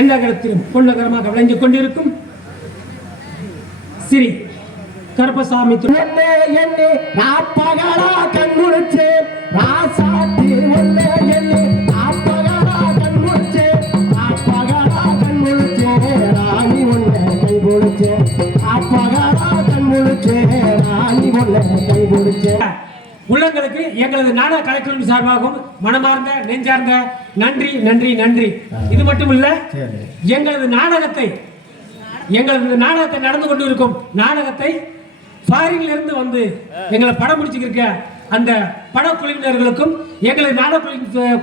எண்ணகரத்தில் பொன்னகரமாக விளங்கிக் கொண்டிருக்கும் ஸ்ரீ கருப்பசாமி உள்ளங்களுக்கு எங்களது நாடக கலைக்குழு சார்பாகவும் மனமார்ந்த நெஞ்சார்ந்த நன்றி நன்றி நன்றி. இது மட்டும் இல்ல, எங்களது நாடகத்தை நடந்து கொண்டு இருக்கும் நாடகத்தை ஃபாரின்ல இருந்து வந்து எங்களை படம் முடிச்சுக்கிருக்க அந்த படக்குழுவினர்களுக்கும் எங்களது நாடக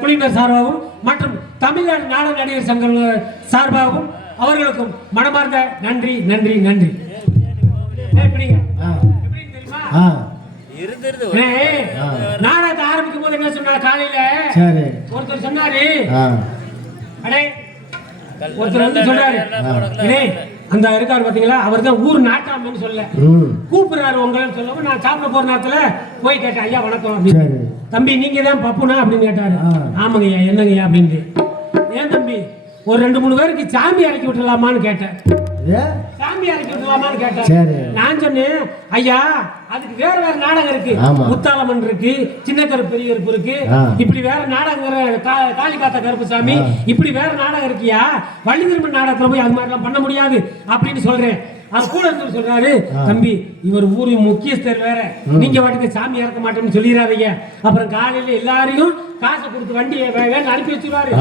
குழுவினர் சார்பாகவும் மற்றும் தமிழ்நாடு நாடக நடிகர் சங்கம் சார்பாகவும் அவர்களுக்கும் மனமார்ந்த நன்றி நன்றி நன்றி. நாடகத்தை ஆரம்பிக்கும் போது என்ன சொன்னார், காலையில ஒருத்தர் சொன்னாரு, ஒருத்தர் வந்து சொல்றாரு, அந்த இருக்காரு பாத்தீங்களா, அவர் தான் ஊர் நாட்டாமன்னு சொல்ல கூப்பிடுறாரு உங்களை சொல்லவும், நான் சாப்பிட போற நேரத்துல போய் கேட்டேன், ஐயா வணக்கம் அப்படின்னு. தம்பி நீங்க தான் பப்புனா அப்படின்னு கேட்டாரு. ஆமாங்கய்யா என்னங்கய்யா அப்படின்ட்டு. ஏன் தம்பி ஒரு 2-3 பேருக்கு சாமி இறக்கி விட்டுலாமான்னு கேட்டேன். சாமி இறக்கி விட்டுலாமான்னு கேட்டேன். நான் சொன்னேன், ஐயா அதுக்கு வேற நாடகம் இருக்கு, முத்தாளம்மன் இருக்கு, சின்ன கருப்பு பெரிய கருப்பு இருக்கு, இப்படி வேற நாடகம், காளி காத்த கருப்புசாமி, இப்படி வேற நாடகம் இருக்கியா, வள்ளி திரும்ப நாடகத்துல போய் அது மாதிரிலாம் பண்ண முடியாது அப்படின்னு சொல்றேன். அது கூட இருந்து சொல்றாரு, தம்பி இவர் ஊரின் முக்கியஸ்தர் வேற, நீங்க வாட்டுக்கு சாமி இறக்க மாட்டேன்னு சொல்லிடாதீங்க, அப்புறம் காலையில எல்லாரையும் காசை கொடுத்து வண்டியை வேணும் அனுப்பி வச்சிருவாரு,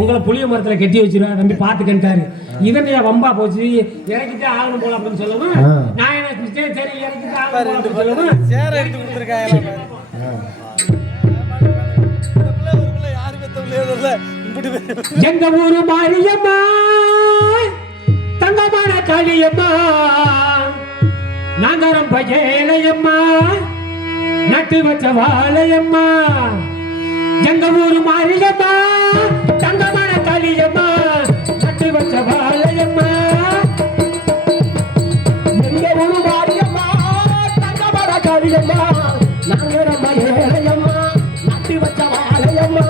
உங்களை புளிய மரத்துல கட்டி வச்சிருவாரு, தம்பி பாத்துக்கிட்டாரு. இதனையா வம்பா போச்சு, இறக்கிட்டே ஆகணும் போல அப்படின்னு சொல்லவும், நான் என்ன சரி இறக்கிட்டு ஆகணும் சொல்லவும் எங்க ஊரு மாரியம்மா தங்கமான காளியம்மா நாங்கரம் பஜேலையம்மா நட்டு வச்ச வாழையம்மா. எங்க ஊரு மாரியம்மா தங்கமான காளியம்மா நட்டு வச்ச வாழையம்மா. எங்க ஊரு மாரியம்மா தங்கமான காளியம்மா நாங்கரம் பஜேலையம்மா நட்டு வச்ச வாழையம்மா.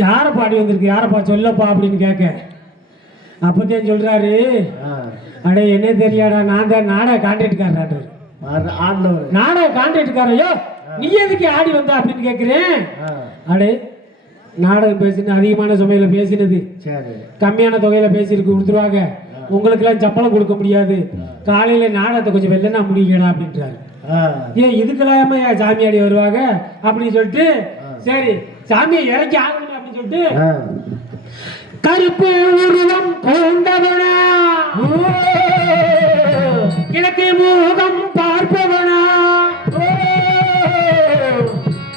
யார பாடி வந்திருக்கு, யாரப்பா சொல்லப்பா அப்படின்னு கேட்க, அப்பதான் சொல்றாரு, அடே என்ன தெரியாடா, நான் தான் நாடக கான்ட்ராக்ட்காரர். நாடக கான்ட்ராக்ட்காரையோ நீ எதுக்கு ஆடி வந்தா அப்படின்னு கேட்கிறேன். அடே நாடகம் பேசினது அதிகமான சுமையில பேசினது, கம்மியான தொகையில பேசியிருக்கு கொடுத்துருவாங்க, உங்களுக்கு எல்லாம் சம்பளம் கொடுக்க முடியாது, காலையில நாடகத்தை கொஞ்சம் வெள்ளனா முடிக்கலாம் அப்படின்றாரு. ஏன் இதுக்கெல்லாம சாமியாடி வருவாங்க அப்படின்னு சொல்லிட்டு, சரி சாமியை இறக்கி ஆகணும் அப்படின்னு சொல்லிட்டு, கருப்பு உருவம் பூண்டவனா கிழக்கு முகம் பார்ப்பவனா,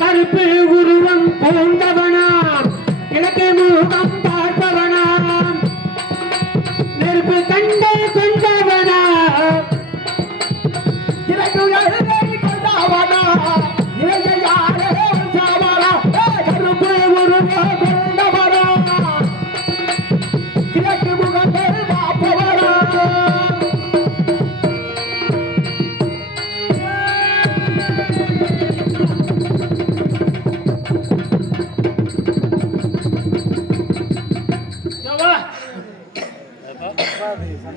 கருப்பு உருவம் பூண்டவனா கிழக்கு முகம் பார்ப்பவனா, நெருப்பு கண்டை கொண்டவனா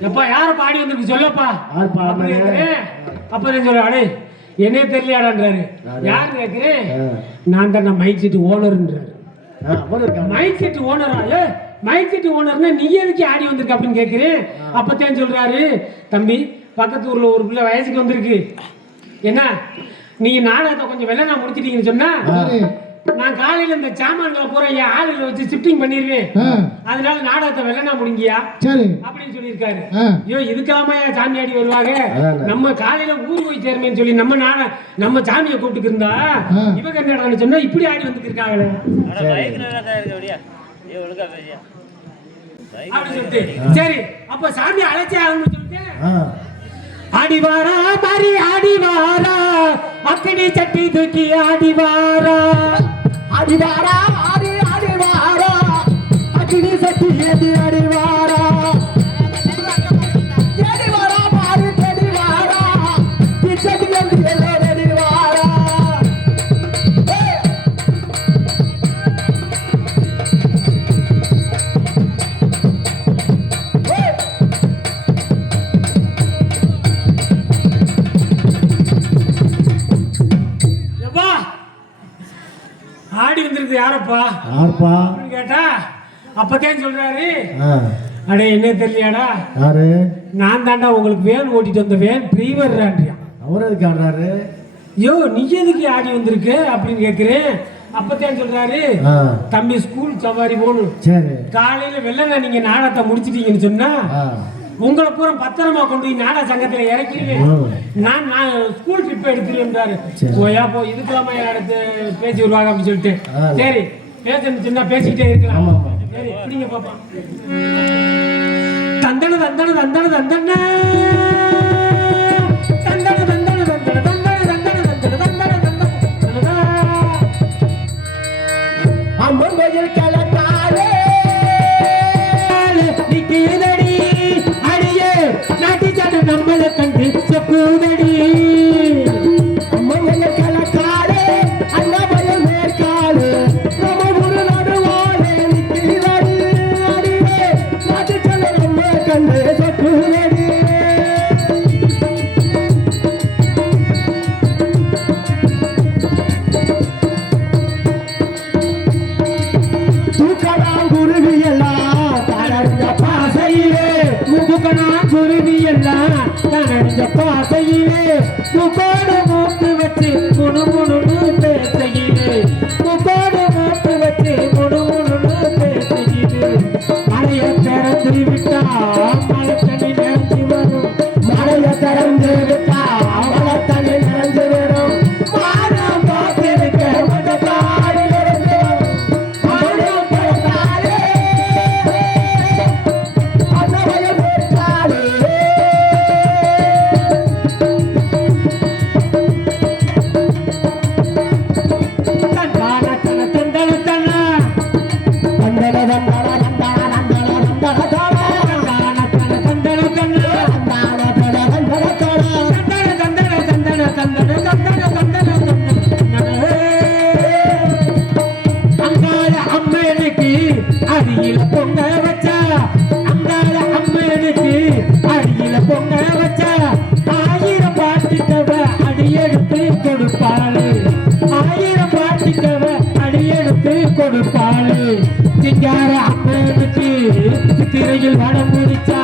எப்பா யார பாடி வந்திருக்கு சொல்லப்பா. அப்பதான் சொல்ல, அடே என்னே தெரியலையாடான்றாரு. யாரு கேட்கிறேன், நான் தான் மைக் செட்டு ஓனர்ன்றாரு. மைக் செட்டு ஓனரா? மைக் செட்டு ஓனர்னா நீ எதுக்கு ஆடி வந்திருக்க அப்படின்னு கேட்கிறேன். அப்பதான் சொல்றாரு, தம்பி பக்கத்து ஊர்ல ஒரு பிள்ளை வயசுக்கு வந்திருக்கு, என்ன நீங்க நாடகத்தை கொஞ்சம் வெள்ளனா முடிச்சிட்டீங்கன்னு சொன்னா நான் காலையில இந்த சாமான்களை பூரா என் ஆளுகளை வச்சு ஷிஃப்டிங் பண்ணிடுவேன், அதனால நாடகத்தை வெள்ளனா முடிங்கியா சரி அப்படின்னு சொல்லியிருக்காரு. ஐயோ இதுக்கெல்லாமா சாமி ஆடி வருவாங்க, நம்ம காலையில ஊர் போய் சேருமேன்னு சொல்லி நம்ம சாமியை கூப்பிட்டு இருந்தா இவங்க என்ன சொன்னா இப்படி ஆடி வந்துட்டு இருக்காங்களே அப்படி சொல்லிட்டு சரி அப்ப சாமி அழைச்சே ஆகணும்னு சொல்லிட்டு ஆடிவாரா மாறி ஆடிவாரா அக்கினி சட்டி தூக்கி ஆடிவாரா ஆடிவாரா ஆடி ஆடிவாரா அக்கினி சட்டி ஏதி ஆடிவாரா ஏடிவாரா மாறி தேடிவாரா கிச்சடி வந்து ஏடிவாரா ஆடி வந்திருக்கு யாரப்பா யாருப்பா கேட்டா அப்பதான் சொல்றாரு, அடே என்ன தெரியலையாடா யாரு நான் தாண்டா உங்களுக்கு வேன் ஓட்டிட்டு வந்த வேன் டிரைவர்ன்றியா. அவர் எதுக்கு ஆடுறாரு? யோ நீ எதுக்கு ஆடி வந்திருக்கு அப்படின்னு கேட்கிறேன். அப்பதான் சொல்றாரு, தம்பி ஸ்கூல் சவாரி போகணும், சரி காலையில வெள்ளனா நீங்க நாடகத்தை முடிச்சிட்டீங்கன்னு சொன்னா உங்களை பூரா பத்திரமா கொண்டு போய் நாடக சங்கத்துல இறக்கிடுவேன், நான் ஸ்கூல் ட்ரிப் எடுத்துருவேன்றாரு. போயா போ இதுக்கெல்லாமா எடுத்து பேசி வருவாங்க அப்படின்னு சொல்லிட்டு சரி பேசணும் சின்ன பேசிக்கிட்டே இருக்கலாம். சரி நீங்க பாப்பா தந்தன தந்தன தந்தன தந்தன தந்தன தந்தன தந்தன தந்தன தந்தன தந்தன தந்தன அம்மன் கோயில் கலக்காரே நிக்கிறதடி அடியே நாட்டி ஜன நம்மள கண்டு செப்புதடி அம்மன் கோயில் கலக்காரே அண்ணாமலை மேற்காலே நம்ம ஊரு நடுவாலே நிக்கிறதடி அடியே நாட்டி ஜன நம்மள கண்டு செப்புதடி குருவி எல்லாம் தனறிஞ்ச பாசையிலே முகுகனா குருவி எல்லாம் தனறிஞ்ச பாசையிலே முகோடு மூக்கு வச்சு முணுமுணுன்னு பேசையிலே முகோடு மூக்கு வச்சு முணுமுணுன்னு பேசையிலே மழைய திறந்து விட்டா மழை தண்ணி நிறைஞ்சு வரும், மழைய திறந்து விட்டா மழை தண்ணி நிறைஞ்சு வரும், மானம் பார்த்திருக்க மதத்தாடி நிறைஞ்சு வரும், மானம் பார்த்தாலே அண்ணாமலை மேற்காலே தந்தான தன தந்தன தன தந்தன தந்தன தந்தன தந்தன தந்தன தந்தான தன தந்தன தன தந்தன தந்தன தந்தன தந்தன தந்தன தந்தன அங்காள அம்மனுக்கு அடியில பொங்க வச்சா, அங்காள அம்மனுக்கு அடியில பொங்க வச்சா, 1000 பாட்டுக்கவ அடியெடுத்து கொடுப்பாளு, 1000 பாட்டுக்கவ அடியெடுத்து கொடுப்பாளு. சிங்கார அம்மனுக்கு சித்திரையில் வடம் முடிச்சா